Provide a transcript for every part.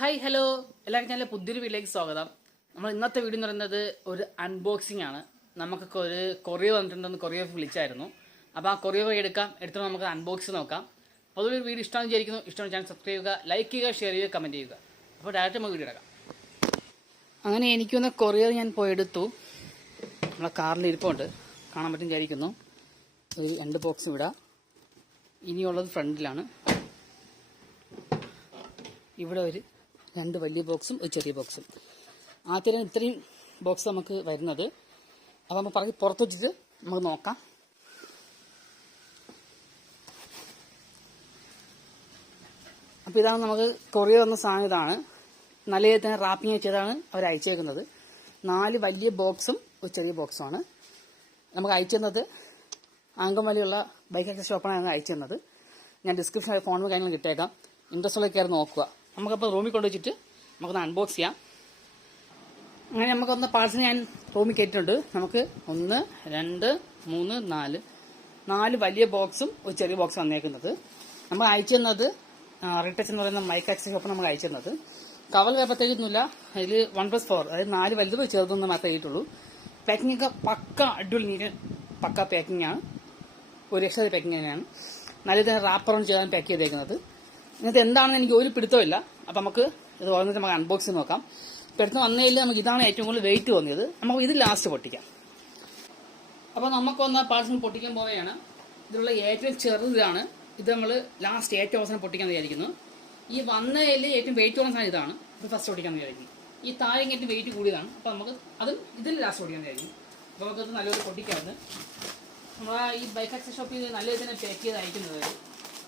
Hi hello എല്ലാവർക്കും ഞാൻ പുതിയൊരു വീഡിയോയിലേക്ക് സ്വാഗതം. നമ്മൾ ഇന്നത്തെ വീഡിയോ എന്ന് പറയുന്നത് ഒരു അൺബോക്സിംഗ് ആണ്. നമുക്കൊക്കെ ഒരു കൊറിയർ വന്നിട്ടുണ്ടെന്ന് കൊറിയർ വിളിച്ചായിരുന്നു. അപ്പോൾ ആ കൊറിയർ വഴി എടുത്തിട്ട് നമുക്ക് അൺബോക്സ് നോക്കാം. അപ്പോൾ അതൊരു വീഡിയോ ഇഷ്ടമാണെന്ന് വിചാരിക്കുന്നു. ഇഷ്ടമാണ് ചാനൽ സബ്സ്ക്രൈബ് ചെയ്യുക, ലൈക്ക് ചെയ്യുക, ഷെയർ ചെയ്യുക, കമൻറ്റ് ചെയ്യുക. അപ്പോൾ ഡയറക്റ്റ് നമുക്ക് വീഡിയോ എടുക്കാം. അങ്ങനെ എനിക്കൊന്ന് കൊറിയർ ഞാൻ പോയി എടുത്തു. നമ്മളെ കാറിൽ ഇരിപ്പുണ്ട്, കാണാൻ പറ്റും വിചാരിക്കുന്നു. ഒരു 2 ബോക്സും ഇടാം. ഇനിയുള്ളത് ഫ്രണ്ടിലാണ്. ഇവിടെ ഒരു 2 വലിയ ബോക്സും ഒരു ചെറിയ ബോക്സും. ആദ്യം ഇത്രയും ബോക്സ് നമുക്ക് വരുന്നത്. അപ്പോൾ നമ്മൾ പറഞ്ഞ് പുറത്ത് വെച്ചിട്ട് നമുക്ക് നോക്കാം. അപ്പോൾ ഇതാണ് നമുക്ക് കൊറിയർ വന്ന സാധനം. ഇതാണ് നല്ല രീതിയിൽ തന്നെ റാപ്പിങ് ചെയ്താണ് അവർ അയച്ചേക്കുന്നത്. 4 വലിയ ബോക്സും ഒരു ചെറിയ ബോക്സുമാണ് നമുക്ക് അയച്ചു തന്നത്. അങ്കമാലിയുള്ള ബൈക്ക് ആക്സസ് ഷോപ്പാണ് അയച്ചു തന്നത്. ഞാൻ ഡിസ്ക്രിപ്ഷനിൽ ഫോൺ കാര്യങ്ങൾ കിട്ടേക്കാം. ഇൻട്രസ്റ്റ് ഉള്ള കയറി നോക്കുക. നമുക്കപ്പോൾ റൂമിൽ കൊണ്ടുവച്ചിട്ട് നമുക്കൊന്ന് അൺബോക്സ് ചെയ്യാം. അങ്ങനെ നമുക്കൊന്ന് പാഴ്സൽ ഞാൻ റൂമിൽ കയറ്റിയിട്ടുണ്ട്. നമുക്ക് 1 2 3 4 വലിയ ബോക്സും ഒരു ചെറിയ ബോക്സും വന്നേക്കുന്നത്. നമ്മൾ അയച്ചു തന്നത് റിട്ടച്ച് എന്ന് പറയുന്ന മൈക്ക് ആക്സസ് ഷോപ്പ് നമുക്ക് അയച്ചു തന്നത്. കവർ പ്രത്യേകിച്ചൊന്നുമില്ല. അതിൽ 1+4 അതായത് 4 വലുതും ചെറുതൊന്നും മാത്രമേ ചെയ്തിട്ടുള്ളൂ. പാക്കിംഗ് ഒക്കെ പക്ക അടിപൊളി നീറ്റ് പക്ക പാക്കിംഗ് ആണ്. ഒരു രക്ഷ പാക്കിംഗ് തന്നെയാണ്. നല്ല തന്നെ റാപ്പറോൺ ചെയ്താണ് പാക്ക് ചെയ്തേക്കുന്നത്. ഇന്നത്തെ എന്താണെന്ന് എനിക്ക് ഒരു പിടുത്തമില്ല. അപ്പം നമുക്ക് ഇത് ഓരോന്നിട്ട് നമുക്ക് അൺബോക്സ് ചെയ്ത് നോക്കാം. പെടുത്ത് വന്നതിൽ നമുക്ക് ഇതാണ് ഏറ്റവും കൂടുതൽ വെയിറ്റ് തോന്നിയത്. നമുക്ക് ഇത് ലാസ്റ്റ് പൊട്ടിക്കാം. അപ്പോൾ നമുക്കൊന്ന് പാഴ്സൽ പൊട്ടിക്കാൻ പോവുകയാണ്. ഇതിലുള്ള ഏറ്റവും ചെറുതാണ്. ഇത് നമ്മൾ ലാസ്റ്റ് ഏറ്റവും അവസാനം പൊട്ടിക്കാമെന്ന് വിചാരിക്കുന്നു. ഈ വന്നതിൽ ഏറ്റവും വെയിറ്റ് ഉള്ള സാധനം ഇതാണ്. ഇത് ഫസ്റ്റ് പൊട്ടിക്കാമെന്ന് വിചാരിക്കുന്നു. ഈ താഴെ ഏറ്റവും വെയിറ്റ് കൂടിയതാണ്. അപ്പോൾ നമുക്ക് അതും ഇതിൽ ലാസ്റ്റ് പൊട്ടിക്കാമെന്ന് വിചാരിക്കും. അപ്പോൾ നമുക്കത് നല്ലൊരു പൊട്ടിക്കാറുണ്ട്. നമ്മളാ ഈ ബൈക്ക് ആക്സസ് ഷോപ്പിൽ നല്ല രീതിയിൽ തന്നെ പാക്ക് ചെയ്ത് അയക്കുന്നത്.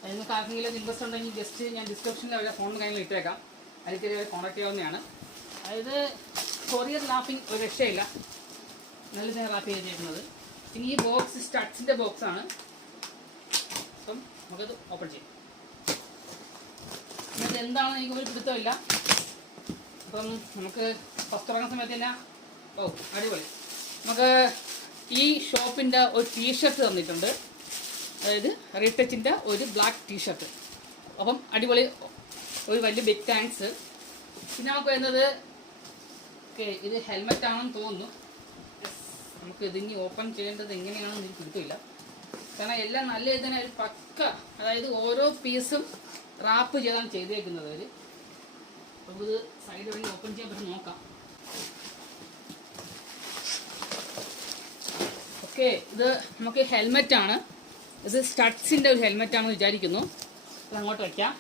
നിങ്ങൾക്ക് ആർക്കെങ്കിലും ഇൻട്രസ്റ്റ് ഉണ്ടെങ്കിൽ ജസ്റ്റ് ഞാൻ ഡിസ്ക്രിപ്ഷനിൽ അവരുടെ ഫോൺ കാര്യങ്ങൾ ഇട്ടേക്കാം. അതിൽ കയറി കോൺടാക്ട് ചെയ്യാവുന്നതാണ്. അതായത് കൊറിയർ റാപ്പിംഗ് ഒരു രക്ഷയില്ല. നല്ല തന്നെ റാപ്പ് ചെയ്തിരിക്കുന്നത്. ഇനി ഈ ബോക്സ് സ്റ്റഡ്സിൻ്റെ ബോക്സാണ്. അപ്പം നമുക്കത് ഓപ്പൺ ചെയ്യാം. ഇന്നത്തെ എന്താണെന്ന് എനിക്ക് ഒരു പിടുത്തമില്ല. അപ്പം നമുക്ക് ഫസ്റ്റ് തുടങ്ങുന്ന സമയത്ത് തന്നെ അടിപൊളി. നമുക്ക് ഈ ഷോപ്പിൻ്റെ ഒരു ടീഷർട്ട് തന്നിട്ടുണ്ട്. അതായത് റീടച്ചിൻ്റെ ഒരു ബ്ലാക്ക് ടീഷർട്ട്. അപ്പം അടിപൊളി, ഒരു വലിയ ബിഗ് താങ്ക്സ്. പിന്നെ നമുക്ക് വരുന്നത് ഇത് ഹെൽമെറ്റ് ആണെന്ന് തോന്നുന്നു. നമുക്ക് ഇതിനി ഓപ്പൺ ചെയ്യേണ്ടത് എങ്ങനെയാണെന്ന് എനിക്ക് പിടുത്തില്ല. കാരണം എല്ലാം നല്ല ഇതിനെ ഒരു പക്ക, അതായത് ഓരോ പീസും റാപ്പ് ചെയ്താണ് ചെയ്തേക്കുന്നത് അവർ. അപ്പോൾ ഇത് സൈഡ് വഴി ഓപ്പൺ ചെയ്യാൻ പറ്റും നോക്കാം. ഓക്കെ, ഇത് നമുക്ക് ഹെൽമെറ്റ് ആണ്. ഇത് സ്റ്റഡ്സിൻ്റെ ഒരു ഹെൽമെറ്റ് ആണെന്ന് വിചാരിക്കുന്നു. അത് അങ്ങോട്ട് വയ്ക്കാം.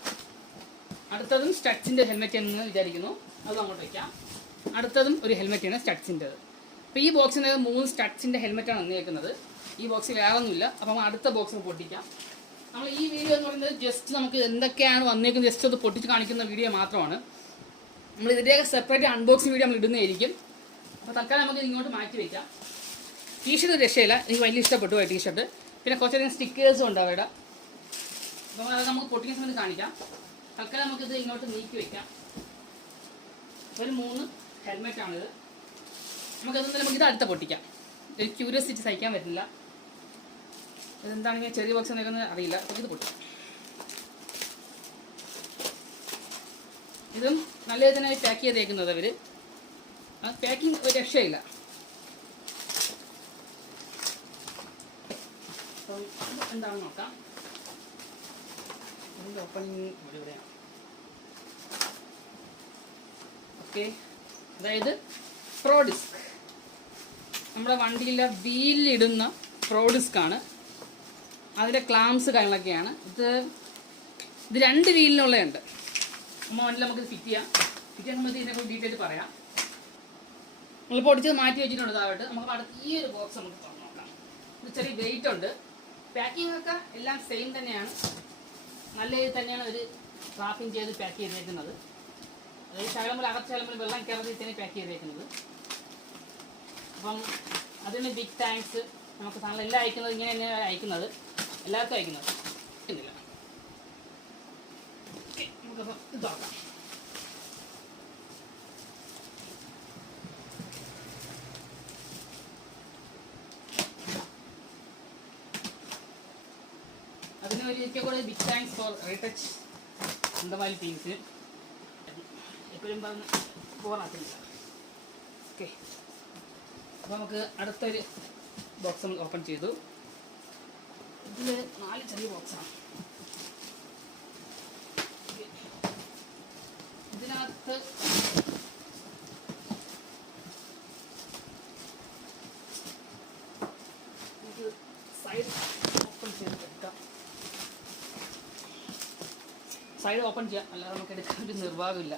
അടുത്തതും സ്റ്റഡ്സിൻ്റെ ഹെൽമെറ്റ് ആണെന്ന് വിചാരിക്കുന്നു. അതും അങ്ങോട്ട് വയ്ക്കാം. അടുത്തതും ഒരു ഹെൽമെറ്റാണ് സ്റ്റഡ്സിൻ്റെത്. അപ്പോൾ ഈ ബോക്സിന് 3 സ്റ്റഡ്സിൻ്റെ ഹെൽമെറ്റാണ് വന്നേക്കുന്നത്. ഈ ബോക്സിൽ വേറെ ഒന്നുമില്ല. അപ്പം അടുത്ത ബോക്സ് പൊട്ടിക്കാം. നമ്മൾ ഈ വീഡിയോ എന്ന് പറയുന്നത് ജസ്റ്റ് നമുക്ക് എന്തൊക്കെയാണ് വന്നേക്കുന്നത് ജസ്റ്റ് അത് പൊട്ടിച്ച് കാണിക്കുന്ന വീഡിയോ മാത്രമാണ്. നമ്മൾ ഇതിൻ്റെയൊക്കെ സെപ്പറേറ്റ് അൺബോക്സിങ് വീഡിയോ നമ്മൾ ഇടുന്നതായിരിക്കും. അപ്പോൾ തൽക്കാലം നമുക്ക് ഇങ്ങോട്ട് മാറ്റി വയ്ക്കാം. ടീഷർട്ട് രക്ഷയില്ല, എനിക്ക് വലിയ ഇഷ്ടപ്പെട്ടു പോയി ടീഷർട്ട്. പിന്നെ കുറച്ചധികം സ്റ്റിക്കേഴ്സും ഉണ്ട് അവരുടെ. അപ്പോൾ അത് നമുക്ക് പൊട്ടിക്കുന്ന സമയത്ത് കാണിക്കാം. തൽക്കാലം നമുക്കിത് ഇങ്ങോട്ട് നീക്കി വയ്ക്കാം. ഒരു 3 ഹെൽമെറ്റാണിത്. നമുക്കിത് അടുത്ത പൊട്ടിക്കാം. ഒരു ക്യൂരിയോസിറ്റി സഹിക്കാൻ പറ്റില്ല. ഇതെന്താണെങ്കിൽ ചെറിയ ബോക്സ് നിൽക്കുന്നത് അറിയില്ല. അപ്പോൾ ഇത് പൊട്ടിക്കാം. ഇതും നല്ല രീതിയിൽ തന്നെ പാക്ക് ചെയ്തേക്കുന്നത് അവർ. ആ പാക്കിംഗ് ഒരു രക്ഷയില്ല. അപ്പം എന്താണെന്ന് നോക്കാം. ഇതിൻ്റെ ഓപ്പണിങ് ഇവിടെയാണ്. ഓക്കെ, അതായത് പ്രോ ഡിസ്ക്, നമ്മുടെ വണ്ടിയിലെ വീലിലിടുന്ന പ്രോ ഡിസ്ക്കാണ്. അതിൻ്റെ ക്ലാംസ് കാര്യങ്ങളൊക്കെയാണ്. ഇത് 2 വീലിനുള്ളതുണ്ട്. അപ്പോൾ വണ്ടിയിൽ നമുക്കിത് ഫിറ്റ് ചെയ്യാം. ഫിറ്റ് ചെയ്യാൻ സമയത്ത് ഇതിനെക്കുറിച്ച് ഡീറ്റെയിൽ പറയാം. നമ്മൾ പൊടിച്ചത് മാറ്റി വെച്ചിട്ടുണ്ട് താഴോട്ട്. നമുക്ക് അടുത്ത് ഈ ഒരു ബോക്സ് നമുക്ക് തുറന്ന് നോക്കാം. ഇത് ചെറിയ വെയിറ്റ് ഉണ്ട്. പാക്കിംഗ് ഒക്കെ എല്ലാം സെയിം തന്നെയാണ്. നല്ല രീതിയിൽ തന്നെയാണ് ഒരു റാപ്പിംഗ് ചെയ്ത് പാക്ക് ചെയ്തേക്കുന്നത്. അതായത് ശകലം അകത്ത് ശകലം വെള്ളം കയറി തന്നെ പാക്ക് ചെയ്തേക്കുന്നത്. അപ്പം അതിന് ബിഗ് താങ്ക്സ്. നമുക്ക് സാധനം എല്ലാം അയക്കുന്നത് ഇങ്ങനെ തന്നെയാണ് അയക്കുന്നത്, എല്ലാവർക്കും അയക്കുന്നത് ഇല്ല. ഓക്കെ, നമുക്കപ്പം ഇത് നോക്കാം. അതിന് ഒരിക്കൽ കൂടെ big thanks for retouch Angamaly teams. എപ്പോഴും പറഞ്ഞ് ബോറാക്കുന്നില്ല. ഓക്കെ, അപ്പോൾ നമുക്ക് അടുത്തൊരു ബോക്സ് നമ്മൾ ഓപ്പൺ ചെയ്തു. ഇതിൽ 4 ചെറിയ ബോക്സാണ്. ഇതിനകത്ത് നമുക്ക് സൈഡ് ഓപ്പൺ ചെയ്ത് എടുക്കാം. സൈഡ് ഓപ്പൺ ചെയ്യാം, അല്ലാതെ നമുക്ക് എടുക്കാൻ ഒരു നിർവാഹമില്ല.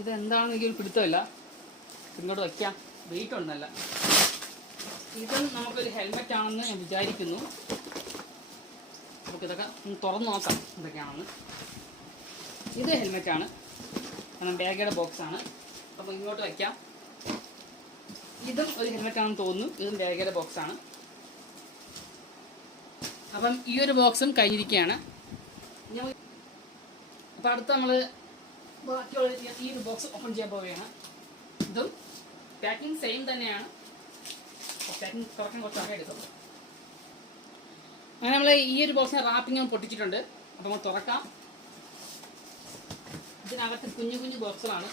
ഇതെന്താണെന്ന് എനിക്കൊരു പിടുത്തമില്ല. ഇങ്ങോട്ട് വയ്ക്കാം, വെയിറ്റ് ഒന്നല്ല. ഇതും നമുക്കൊരു ഹെൽമെറ്റ് ആണെന്ന് ഞാൻ വിചാരിക്കുന്നു. നമുക്കിതൊക്കെ തുറന്ന് നോക്കാം എന്തൊക്കെയാണെന്ന്. ഇത് ഹെൽമെറ്റാണ്, കാരണം ബാഗയുടെ ബോക്സാണ്. അപ്പോൾ ഇങ്ങോട്ട് വയ്ക്കാം. ഇതും ഒരു ഹെൽമെറ്റാണെന്ന് തോന്നുന്നു. ഇതും ബാഗയുടെ ബോക്സാണ്. അപ്പം ഈ ഒരു ബോക്സും കഴിഞ്ഞിരിക്കുകയാണ്. അപ്പോൾ അടുത്ത് നമ്മൾ ബാക്കിയുള്ള ഈ ഒരു ബോക്സ് ഓപ്പൺ ചെയ്യാൻ പോവുകയാണ്. ഇതും പാക്കിംഗ് സെയിം തന്നെയാണ്. പാക്കിംഗ് തുറക്കാൻ കുറച്ച് സമയം എടുക്കും. അങ്ങനെ നമ്മൾ ഈ ഒരു ബോക്സിന് റാപ്പിംഗ് പൊട്ടിച്ചിട്ടുണ്ട്. അപ്പോൾ നമ്മൾ തുറക്കാം. ഇതിനകത്ത് കുഞ്ഞു കുഞ്ഞു ബോക്സുകളാണ്.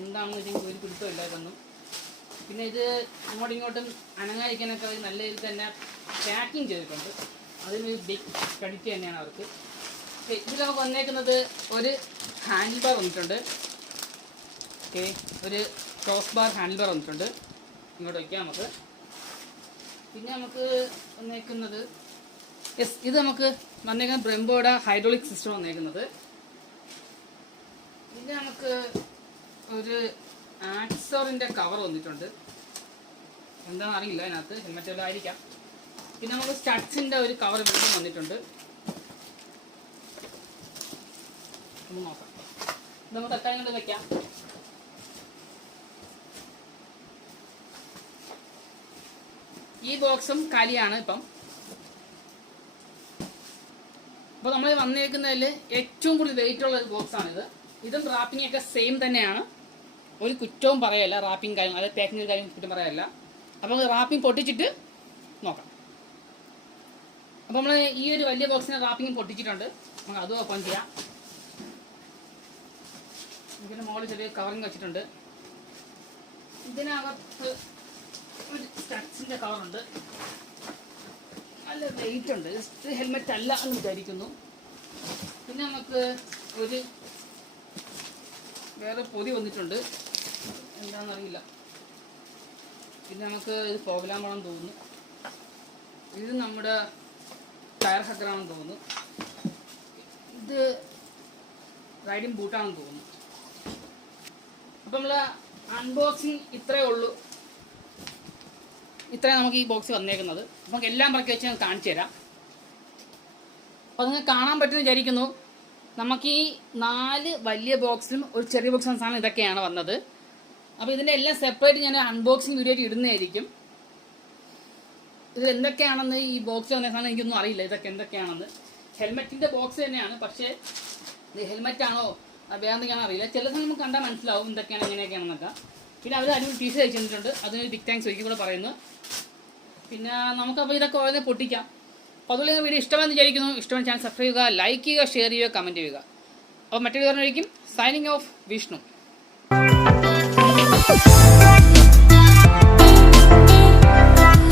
എന്താണെന്ന് വെച്ചാൽ ഒരു പിടുത്തമില്ല ഇതൊന്നും. പിന്നെ ഇത് അങ്ങോട്ടും ഇങ്ങോട്ടും അനങ്ങാതിരിക്കാനൊക്കെ നല്ല രീതിയിൽ തന്നെ പാക്കിംഗ് ചെയ്തിട്ടുണ്ട്. അതിനൊരു ബിഗ് ക്രെഡിറ്റ് തന്നെയാണ് അവർക്ക്. ഇതിൽ നമുക്ക് വന്നേക്കുന്നത് ഒരു ഹാൻഡിൽ ബാർ വന്നിട്ടുണ്ട്. ഓക്കെ, ഒരു ക്രോസ് ബാർ ഹാൻഡിൽ ബാർ വന്നിട്ടുണ്ട്. ഇങ്ങോട്ട് വയ്ക്കാം നമുക്ക്. പിന്നെ നമുക്ക് വന്നേക്കുന്നത് ഇത് നമുക്ക് വന്നേക്കുന്നത് ബ്രെംബോയുടെ ഹൈഡ്രോളിക് സിസ്റ്റം വന്നേക്കുന്നത്. പിന്നെ നമുക്ക് ഒരു ആക്സറിൻ്റെ കവർ വന്നിട്ടുണ്ട്. എന്താണെന്ന് അറിയില്ല, അതിനകത്ത് ഹെൽമെറ്റ് എല്ലാം ആയിരിക്കാം. പിന്നെ നമുക്ക് സ്റ്റഡ്സിൻ്റെ ഒരു കവർ വീണ്ടും വന്നിട്ടുണ്ട്. ഒന്ന് നോക്കാം. ഇത് നമുക്ക് തട്ടാൻ കൊണ്ട് വയ്ക്കാം. ഈ ബോക്സും കാലിയാണ് ഇപ്പം. അപ്പോൾ നമ്മൾ വന്നിരിക്കുന്നതിൽ ഏറ്റവും കൂടുതൽ വെയിറ്റ് ഉള്ള ഒരു ബോക്സാണിത്. ഇതും റാപ്പിംഗ് ഒക്കെ സെയിം തന്നെയാണ്. ഒരു കുറ്റവും പറയല്ല. റാപ്പിംഗ് കാര്യം, അതായത് പാക്കിംഗ് കാര്യം കുറ്റം പറയല്ല. അപ്പോൾ നമുക്ക് റാപ്പിംഗ് പൊട്ടിച്ചിട്ട് നോക്കാം. അപ്പോൾ നമ്മൾ ഈ ഒരു വലിയ ബോക്സിന് റാപ്പിംഗ് പൊട്ടിച്ചിട്ടുണ്ട്. നമുക്ക് അതും ഓപ്പൺ ചെയ്യാം. ഇതിന് മുകളിൽ ചെറിയ കവറിങ് വെച്ചിട്ടുണ്ട്. ഇതിനകത്ത് ഒരു സ്റ്റഡ്സിൻ്റെ കവറുണ്ട്. നല്ല വെയിറ്റ് ഉണ്ട്. ജസ്റ്റ് ഹെൽമെറ്റ് അല്ല എന്ന് വിചാരിക്കുന്നു. പിന്നെ നമുക്ക് ഒരു വേറെ പൊതി വന്നിട്ടുണ്ട്, എന്താണെന്നറിയില്ല. പിന്നെ നമുക്ക് ഇത് പോകലാമാണെന്ന് തോന്നുന്നു. ഇത് നമ്മുടെ ടയർ ഹഗ്ഗറാണെന്ന് തോന്നുന്നു. ഇത് റൈഡിങ് ബൂട്ടാണെന്ന് തോന്നുന്നു. അപ്പം നമ്മൾ അൺബോക്സിങ് ഇത്രയേ ഉള്ളൂ. ഇത്രയും നമുക്ക് ഈ ബോക്സ് വന്നേക്കുന്നത്. നമുക്ക് എല്ലാം പറക്കി വെച്ച് ഞാൻ കാണിച്ചു തരാം. അപ്പോൾ നിങ്ങൾക്ക് കാണാൻ പറ്റുമെന്ന് വിചാരിക്കുന്നു. നമുക്ക് ഈ 4 വലിയ ബോക്സിലും ഒരു ചെറിയ ബോക്സ് സാധനം ഇതൊക്കെയാണ് വന്നത്. അപ്പോൾ ഇതിൻ്റെ എല്ലാം സെപ്പറേറ്റ് ഞാൻ അൺബോക്സിങ് വീഡിയോ ആയിട്ട് ഇടുന്നതായിരിക്കും. ഇതിൽ എന്തൊക്കെയാണെന്ന് ഈ ബോക്സ് വന്ന സാധനം എനിക്കൊന്നും അറിയില്ല ഇതൊക്കെ എന്തൊക്കെയാണെന്ന്. ഹെൽമെറ്റിൻ്റെ ബോക്സ് തന്നെയാണ്, പക്ഷേ ഇത് ഹെൽമെറ്റാണോ വേറെന്തൊക്കെയാണോ അറിയില്ല. ചില സമയം നമുക്ക് കണ്ടാൽ മനസ്സിലാവും എന്തൊക്കെയാണ് എങ്ങനെയൊക്കെയാണെന്നൊക്കെ. പിന്നെ അവർ അതിന് ടീ ഷർട്ട് അയച്ചു തന്നിട്ടുണ്ട്. അതിനൊരു ബിഗ് താങ്ക്സ് ഒരിക്കൽ കൂടെ പറയുന്നു. പിന്നെ നമുക്കപ്പോൾ ഇതൊക്കെ ഓരോന്ന് പൊട്ടിക്കാം. അപ്പോൾ അതുപോലെ വീഡിയോ ഇഷ്ടമെന്ന് വിചാരിക്കുന്നു. ഇഷ്ടമെന്ന് ചാനൽ സബ്സ്ക്രൈബ് ചെയ്യുക, ലൈക്ക് ചെയ്യുക, ഷെയർ ചെയ്യുക, കമൻറ്റ് ചെയ്യുക. അപ്പോൾ മറ്റൊരു കാരണമായിരിക്കും. Signing off, Vishnu.